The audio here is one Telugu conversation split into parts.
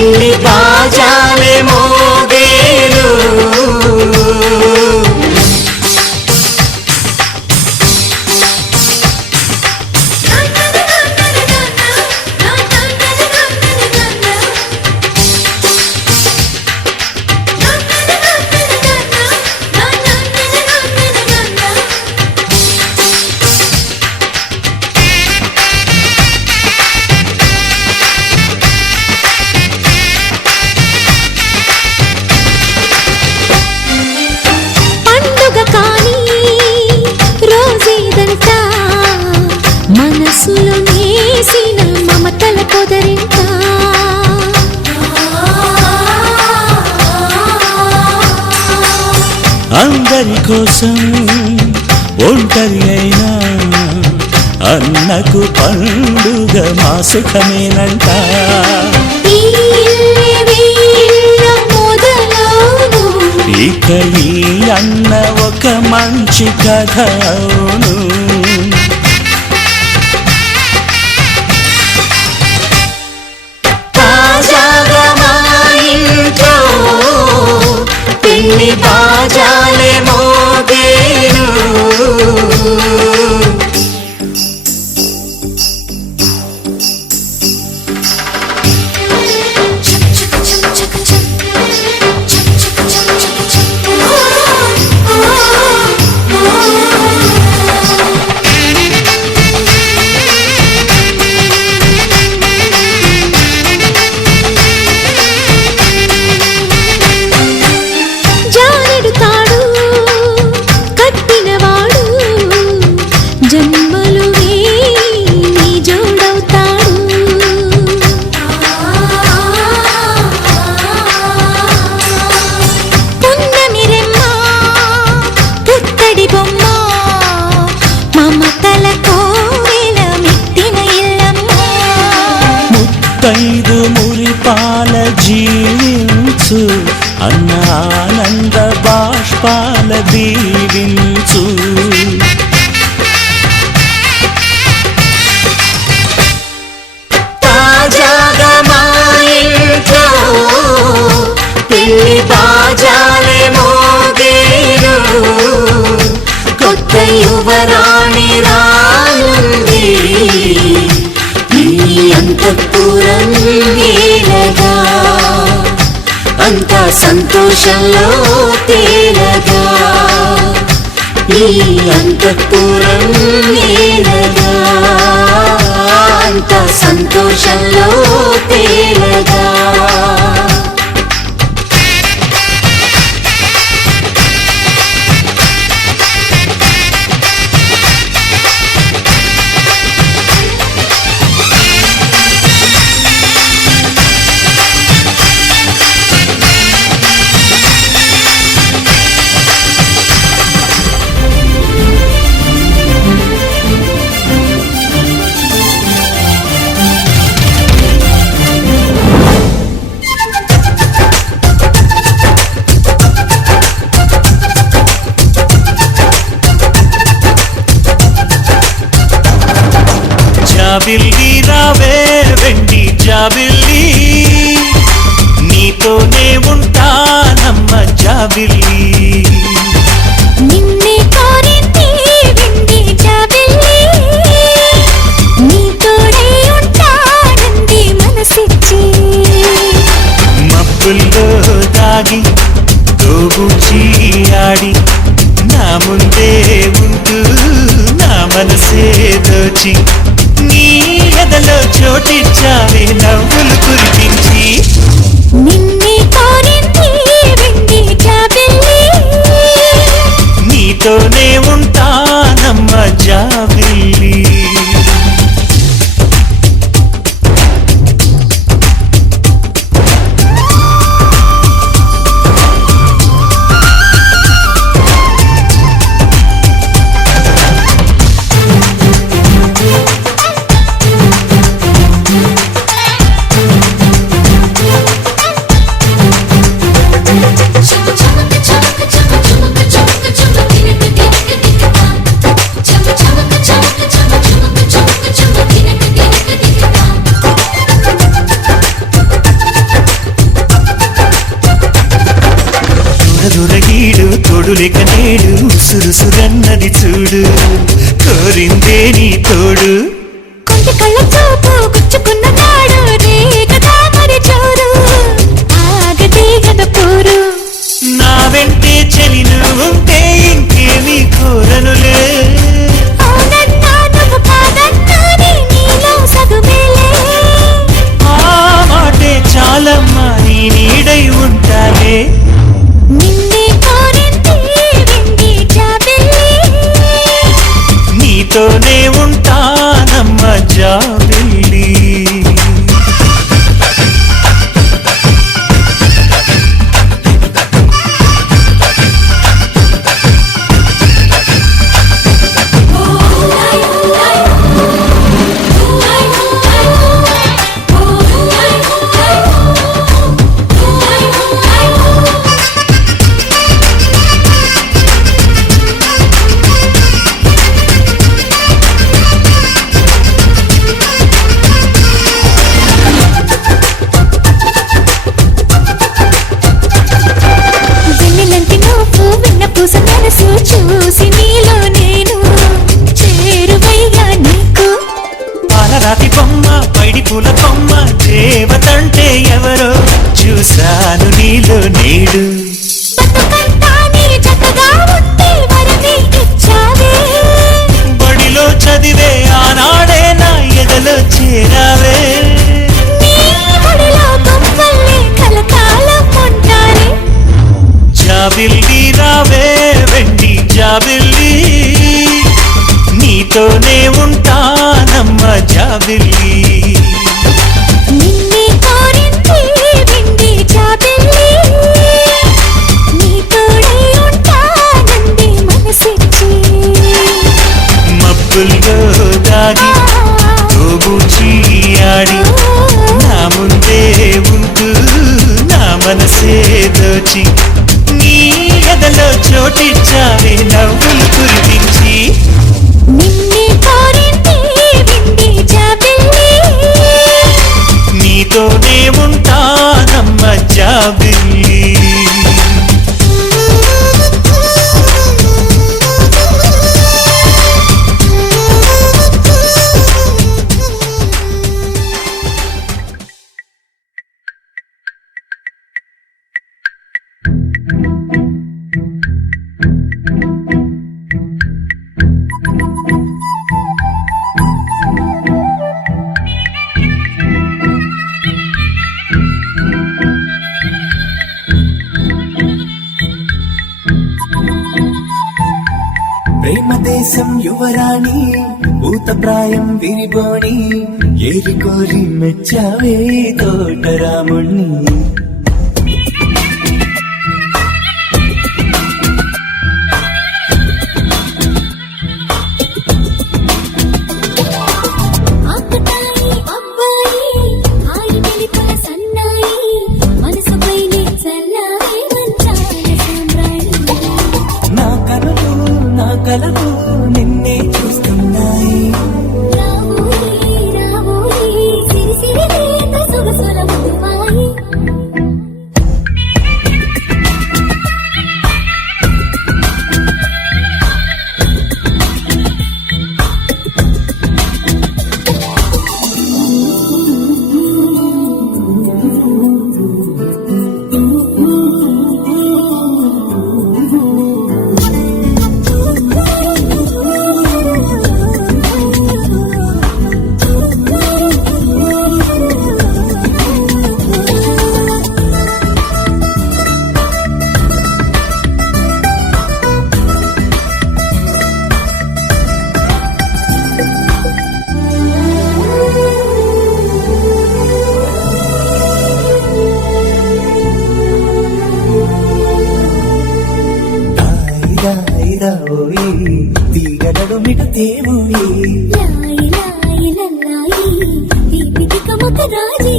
పిల్లి బాజాలే మోగేను మనసులో నేసిన మమతల పొదరింట అందరి కోసం ఒంటరి అయినా అన్నకు పండుగ మా సుఖమేనంట ఇక ఈ అన్న ఒక మంచి కథ అవును పిల్లి బాజాలే మోగేను జన్మలు నీ జోడవుతాడు పున్నమిరెమ్మ పుత్తడి బొమ్మ మమతల కోవెల మెట్టిన ఇల్లమ్మ ముత్తైదు మురిపాల జీవించు అన్న ఆనంద బాష్పాల దీవించు పిల్లి బాజాలే మోగేను కొత్త యువరాణి రానుంది ఈ అంతఃపురం ఏలగా అంతా సంతోషంలో తేలగా ఈ అంతఃపురం ఏలగా అంతా సంతోషంలో తేలగా జాబిల్లి రావే వెండి జాబిల్లి నీతోనే ఉంటానమ్మ జాబిల్లి నిన్నే కోరింది వెండి జాబిల్లి నీతోనే ఉంటానంది మనసిచ్చి మబ్బుల్లో దాగి తోబుచి ఆడి నా ముందే ఉంటూ నా మనసే దోచి నీ ఎదలో చోటిచ్చావే నవ్వులు కురిపించి నిన్నే కోరింది వెండి జాబిల్లి నీతోనే ఉంటానమ్మ జాబిల్లి సురుసురన్నది చూడు కోరిందే నీ తోడు కొంటి కళ్ళ చూపు గుచ్చుకున్న నాడు రేగదా మరి చోరు ఆగదే గద పోరు నా వెంటే చలి ఉంటే ఇంకేమీ కోరనులే అవునన్నా నువ్వు కాదన్నానే నీలో సగుమేలే ఆ మాటే చాలమ్మా నీ నీడై ఉంటానే నిన్నే కోరింది వెండి జాబిల్లి నీతోనే ఉంటానమ్మ జాబిల్లి వెన్నెలంటి నువ్వు వెన్న పూస మనసు చూసి నీలో నేను చేరువయ్యా నీకు పాలరాతి బొమ్మ పైడి పూల కొమ్మ దేవతంటే ఎవరో చూశాను నీలో నేడు బతుకంతా నీ జతగా ఉంటే వరమే ఇచ్చావే బడిలో చదివే ఆనాడే నా ఎదలో చేరావే నీ ఒడిలో గుమ్మల్లే కలకాలం ఉంటానే జాబిల్లి రావే వెండి జాబిల్లి నీతోనే ఉంటానమ్మ జాబిల్లి నిన్నే కోరింది వెండి జాబిల్లి నీ తోడై ఉంటానంది మనసిచ్చి మబ్బుల్లో దాగి తోబూచి ఆడి నా ముందే ఉంటూ నా మనసే దోచి నీ ఎదలో చోటిచ్చావే నవ్వులు కురిపించి నిన్నే కోరింది వెండి జాబిల్లి నీతోనే ఉంటానమ్మ జాబిల్లి ప్రేమ దేశం యువరాణి భూతప్రాయం విరిబోణి ఏరి కోరి మెచ్చావే తోటరాముణ్ణి ఆకతాయి అబ్బాయి హాయి వెలిపల సన్నాయి మనసుపైనే చల్లారే మంచాల సామ్రాణి నా కనులు నా కలలు నిన్నే చూస్తున్నాయి రావోయి రావోయి సిరి సిరి లేత సొగసుల మధువాయి దాయిదాయిదాయి తీగడడు మిట తేవోయి లాయి లాయి లల్లాయి దీపిక మకరాజీ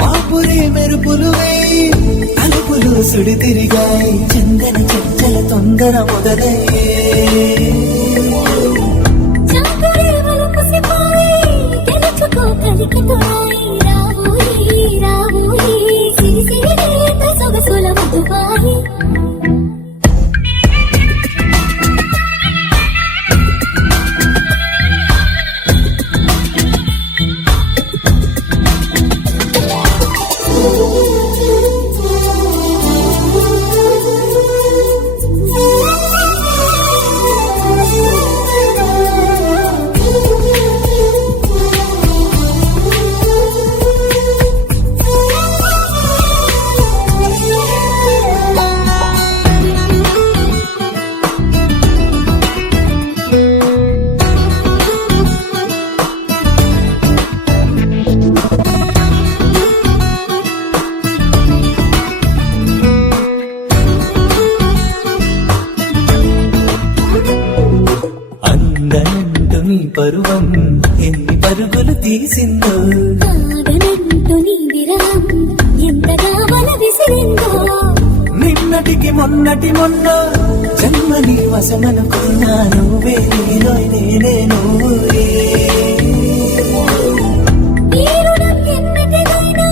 పాపురే మెరుపులు వేయి తలుపులు సుడి తిరిగాయి చందన చెంచల తొందర మొదలయ్యే చాకురే వలపుసిపోయి తెలుసుకో కలికతోయి రావోయి రావోయి సిరి సిరి లేత సొగసుల మధువాయి నీ పరువం ఎన్ని పరుగులు తీసిందో ఆగనంటూ నీ విరహం ఎంతగా వల విసిరిందో నిన్నటికి మొన్నటి మొన్న జన్మని వశమనుకున్నా నువ్వే నీలో నేనే నువ్వే ఈ రుణం ఎన్నటిదైనా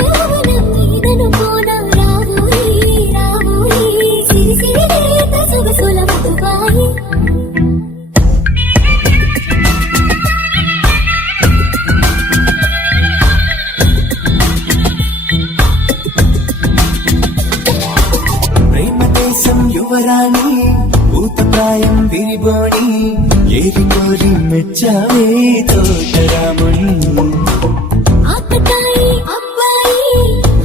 యవ్వనం నీదనుకోనా రావోయి రావోయి సిరి సిరి లేత సొగసుల మధుబాయి ప్రేమ దేశం యువరాణి భూతప్రాయం విరిబోణి ఏరి కోరి మెచ్చావే తోటరాముని ఆకతాయి అబ్బాయి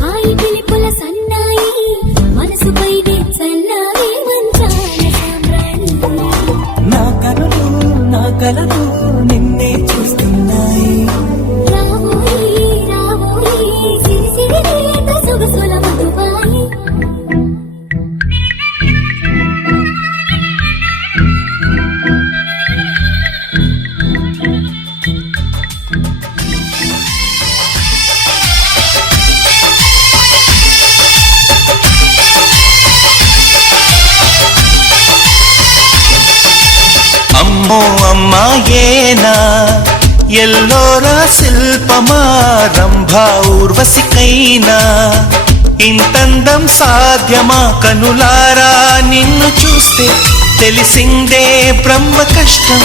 హాయి పిలుపుల సన్నాయి మనసుపైనే చల్లారే మంచాల సామ్రాణి నా కలలు నిన్నే చూస్తున్నాయి రావోయి రావోయి సిరి సిరి లేత సొగసుల మధుబాయి అమ్మో అమ్మాయేనా ఎల్లోరా శిల్పమా రంభా ఊర్వశికైనా ఇంతందం సాధ్యమా కనులారా నిన్ను చూస్తే తెలిసిందే బ్రహ్మ కష్టం